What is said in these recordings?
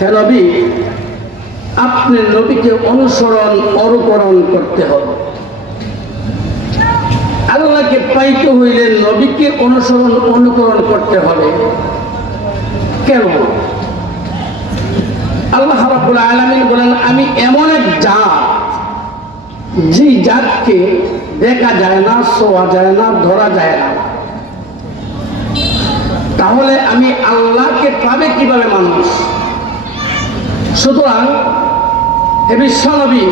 হে নবী, আপনি নবীকে অনুসরণ, অনুকরণ করতে হবে। আল্লাহকে পাইতে হইলে নবীকে অনুসরণ, অনুকরণ করতে হবে। কেন? আল্লাহ রাব্বুল আলামিন বলেন, আমি এমন এক জাত যে জাতকে দেখা যায় না, শোয়া যায় না, ধরা যায় না। তাহলে আমি আল্লাহকে পাবে কীভাবে মানুষ? সুতরাং হে বিশ্বনবী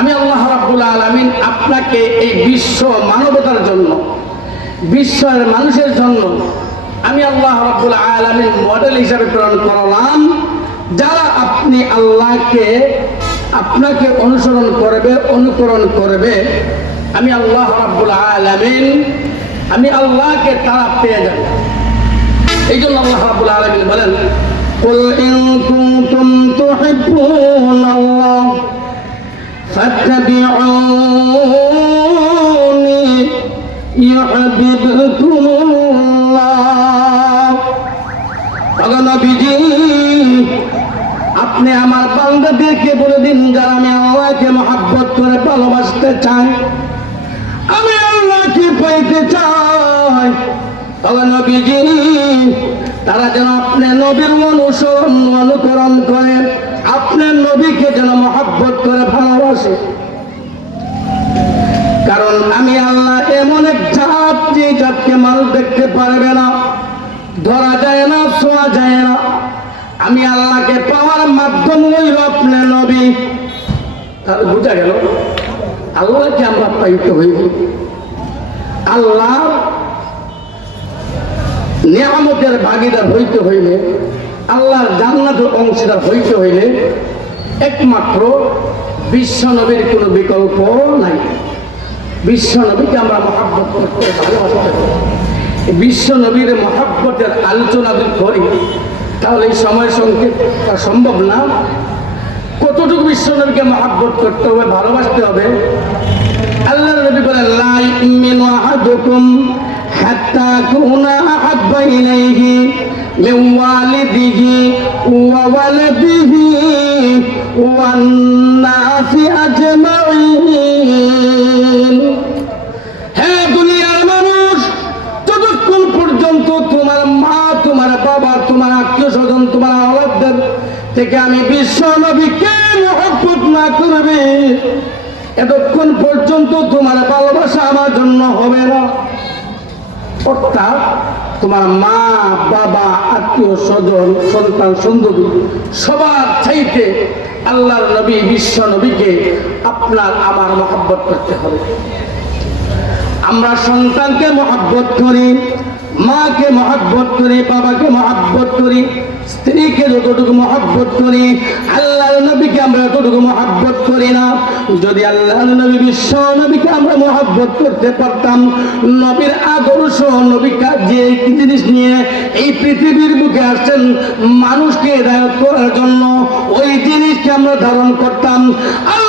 আমি আল্লাহ রাব্বুল আলামিন আপনাকে এই বিশ্ব মানবতার জন্য, বিশ্বের মানুষের জন্য আমি আল্লাহ রাব্বুল আলামিন মডেল হিসাবে প্রেরণ করলাম, যারা আপনি আল্লাহকে, আপনাকে অনুসরণ করবে, অনুকরণ করবে, আমি আল্লাহ রাব্বুল আলামিন, আমি আল্লাহকে তারা পেয়ে যাবে। এই জন্য আল্লাহ রাব্বুল আলামিন বলেন قل إن كنتم تحبون الله فاتبعوني يحببكم الله নবীজি আপনি আমার বান্দাদেরকে বলে দিন যারা আমি আল্লাহকে মহাব্বত করে ভালোবাসতে চাই তবে নবীজি, তারা যেন আপনি নবীর অনুসরণ অনুকরণ করে আপনার নবীকে যেন মহাব্বত করে ভালোবাসে। কারণ আমি আল্লাহ এমন এক জাত যে জাতকে মানুষ দেখতে পারবে না, ধরা যায় না শোয়া যায় না। আমি আল্লাহকে পাওয়ার মাধ্যম হইল আপনার নবী। তাহলে বোঝা গেল, আল্লাহকে আমরা পাইতে হইব। আল্লাহ নিয়ামতের ভাগিদার হইতে হইলে, আল্লাহর জান্নাতের অংশীদার হইতে হইলে একমাত্র বিশ্ব নবীর কোনো বিকল্প নাই। বিশ্ব নবীকে আমরা মহাব্বত করতে ভালোবাসতে হবে। এই বিশ্ব নবীর মহাব্বতের আলোচনা যদি করি, তাহলে এই সময় সংক্ষেপ সম্ভব না। কতটুকু বিশ্ব নবীকে মহাব্বত করতে হবে, ভালোবাসতে হবে? আল্লাহ নবী বলেন, লা ইউমিনু আহাদুকুম হাত্তা কুনা আহাব্বা ইলাইহি মিন ওয়ালিদিহি ওয়া ওয়ালাদিহি ওয়ান নাসি আজমাইন হে দুনিয়ার মানুষ, যতক্ষণ পর্যন্ত তোমার মা, তোমার বাবা, তোমার আত্মীয় স্বজন, তোমার আওলাদদের থেকে আমি বিশ্ব নবীকে মহব্বত না করবে, এতক্ষণ পর্যন্ত তোমার ভালোবাসা আমার জন্য হবে না। অর্থাৎ তোমার মা, বাবা, আত্মীয় স্বজন, সন্তান সুন্দরী সবার চাইতে আল্লাহর নবী, বিশ্ব নবীকে আপনার আমার মহাব্বত করতে হবে। আমরা সন্তানকে মহাব্বত করি। মাকে মহাব্বত করি, বাবাকে মহাব্বত করি, স্ত্রীকে যতটুকু মহাব্বত করি, আল্লাহর নবীকে আমরা যতটুকু মহাব্বত করি না। যদি আল্লাহর নবী বিশ্ব নবীকে আমরা মহাব্বত করতে পারতাম, নবীর আদর্শ, নবীকা যে জিনিস নিয়ে এই পৃথিবীর বুকে আসছেন, মানুষকে হেদায়ত করার জন্য ওই জিনিসকে আমরা ধারণ করতাম। আল্লাহর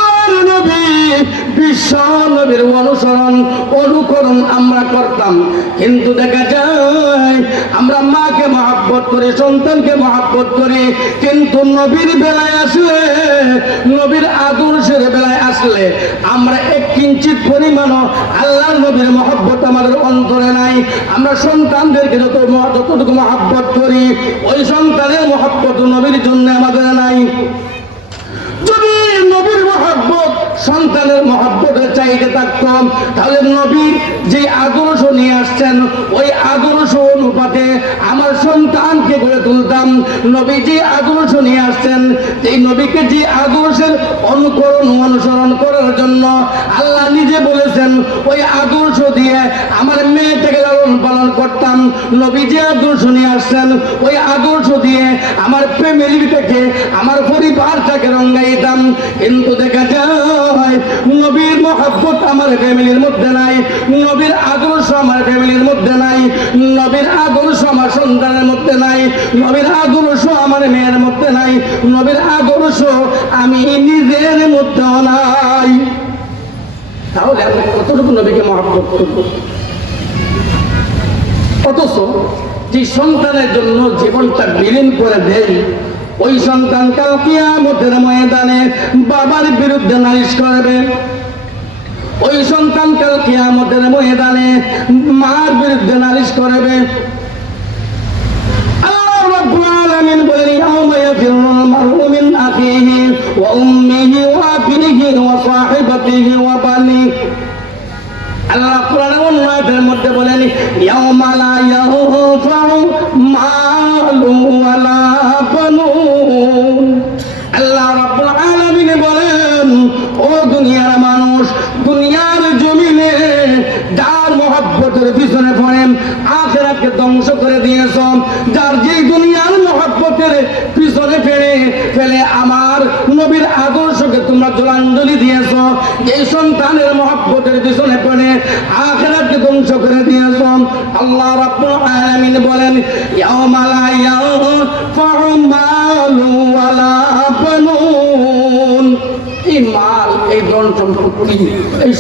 বিশ্ব নবীর অনুসরণ, অনুকরণ আমরা করতাম। কিন্তু দেখা যায়, আমরা মাকে মহাব্বত করি, সন্তানকে মহাব্বত করি, কিন্তু নবীর বেলায় আসলে, নবীর আদর্শের বেলায় আসলে, আমরা এক কিঞ্চিত পরিমাণও আল্লাহ নবীর মহাব্বত আমাদের অন্তরে নাই। আমরা সন্তানদেরকে যত যতটুকু মহাব্বত করি, ওই সন্তানের মহাব্বত নবীর জন্য আমাদের নাই। সন্তানের মহাব্বতের চাইতে থাকতাম। তাহলে নবী যে আদর্শ নিয়ে আসছেন, ওই আদর্শ অনুপাতে আমার সন্তানকে গড়ে তুলতাম। নবী যে আদর্শ নিয়ে আসছেন এই নবীকে যে আদর্শের অনুকরণ অনুসরণ করার জন্য আল্লাহ নিজে বলেছেন, ওই আদর্শ দিয়ে আমার মেয়েটাকে লালন পালন করতাম। নবী যে আদর্শ নিয়ে আসছেন, ওই আদর্শ দিয়ে আমার ফ্যামিলিটাকে, আমার পরিবারটাকে রঙ্গাইতাম। কিন্তু দেখা যায়, নবীর মহাব্বত আমার ফ্যামিলির মধ্যে নাই, নবীর আদর্শ আমার ফ্যামিলির মধ্যে নাই, নবীর আদর্শ আমার সন্তানের মধ্যে নাই, নবীর আদর্শ আমার মেয়ের মধ্যে নাই, নবীর আদর্শ আমি নিজের মধ্যেও নাই। তাহলে আমি কতটুকু নবীকে মহাব্বত করব? অথচ যে সন্তানের জন্য জীবনটা বিলীন করে দেয় ওই সন্তান কাল কিয়ামতের ময়দানে বাবার বিরুদ্ধে নালিশ করবে। ওই সন্তান কাল আমাদের ময়দানে মার বিরুদ্ধে নালিশ করবে। আল্লাহ রাব্বুল আলামিন বলেন, ইয়াউমা ইয়াফিরুল মার'উ মিন আখিহি ওয়া উম্মিহি জলাঞ্জলি দিয়েছ, এই সন্তানের মহব্বতের পিছনে পড়ে আখেরাতকে ধ্বংস করে দিয়েছ। আল্লাহ রাব্বুল বলেন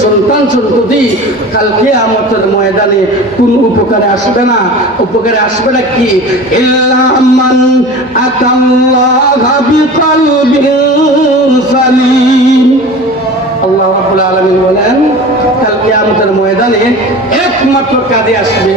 সন্তান কালকে ময়দানে কোন উপকারে আসবে না। উপকারে আসবে না কি? ইল্লামান আল্লাহ রাব্বুল আলামিন বলেন কাল কিয়ামতের ময়দানে একমাত্র কাজে আসবে